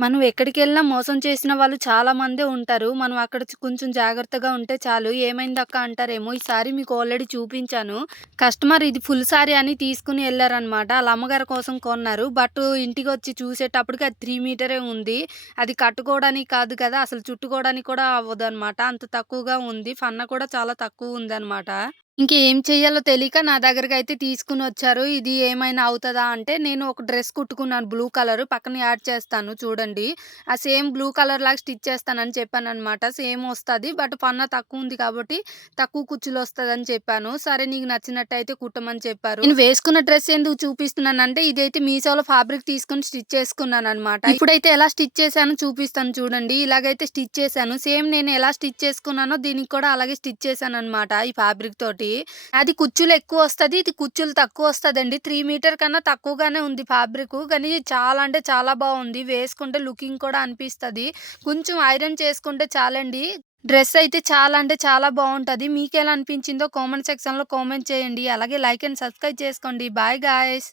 మనం ఎక్కడికెళ్ళినా మోసం చేసిన వాళ్ళు చాలా మందే ఉంటారు. మనం అక్కడ కొంచెం జాగ్రత్తగా ఉంటే చాలు. "ఏమైందక్కా" అంటారేమో, ఈసారి మీకు ఆల్రెడీ చూపించాను. కస్టమర్ ఇది ఫుల్ సారీ అని తీసుకుని వెళ్ళారనమాట వాళ్ళ అమ్మగారి కోసం కొన్నారు. బట్ ఇంటికొచ్చి చూసేటప్పటికి అది త్రీ మీటరే ఉంది. అది కట్టుకోవడానికి కాదు కదా! అసలు చుట్టుకోవడానికి కూడా అవ్వదు అనమాట అంత తక్కువగా ఉంది. ఫన్న కూడా చాలా తక్కువ తక్కువుందనమాట. ఇంకేం చేయాలో తెలియక నా దగ్గరకైతే తీసుకొనొచ్చారు. ఇది ఏమైనా అవుతుందా అంటే, నేను ఒక డ్రెస్ కుట్టుకున్నాను బ్లూ కలర్ పక్కన యాడ్ చేస్తాను చూడండి. ఆ సేమ్ బ్లూ కలర్ లాగా స్టిచ్ చేస్తానని చెప్పాననమాట. సేమ్ వస్తుంది బట్ పన్నా తక్కువుంది కాబట్టి, తక్కువ కుచ్చులు వస్తుందని చెప్పాను. సరే నీకు నచ్చినట్టయితే కుట్టమని చెప్పారు. నేను వేసుకున్న డ్రెస్ ఎందుకు చూపిస్తున్నాను అంటే ఇదైతే మీషోలో ఫ్యాబ్రిక్ తీసుకొని స్టిచ్ చేసుకున్నాను అనమాట ఇప్పుడైతే ఎలా స్టిచ్ చేశానో చూపిస్తాను చూడండి. ఇలాగైతే స్టిచ్ చేశాను. సేమ్ నేను ఎలా స్టిచ్ చేసుకున్నానో దీనికి కూడా అలాగే స్టిచ్ చేశాననమాట ఈ ఫ్యాబ్రిక్ తోటి. అది కుచ్చులు ఎక్కువ వస్తుంది ఇది కుచ్చులు తక్కువ వస్తుందండి త్రీ మీటర్ కన్నా తక్కువగానే ఉంది ఫ్యాబ్రిక్ కానీ చాలా అంటే చాలా బాగుంది వేసుకుంటే లుకింగ్ కూడా అనిపిస్తుంది కొంచెం ఐరన్ చేసుకుంటే చాలండి. డ్రెస్ అయితే చాలా అంటే చాలా బాగుంటుంది మీకు ఎలా అనిపించిందో కామెంట్ సెక్షన్‌లో కామెంట్ చేయండి. అలాగే లైక్ అండ్ సబ్స్క్రైబ్ చేసుకోండి. Bye guys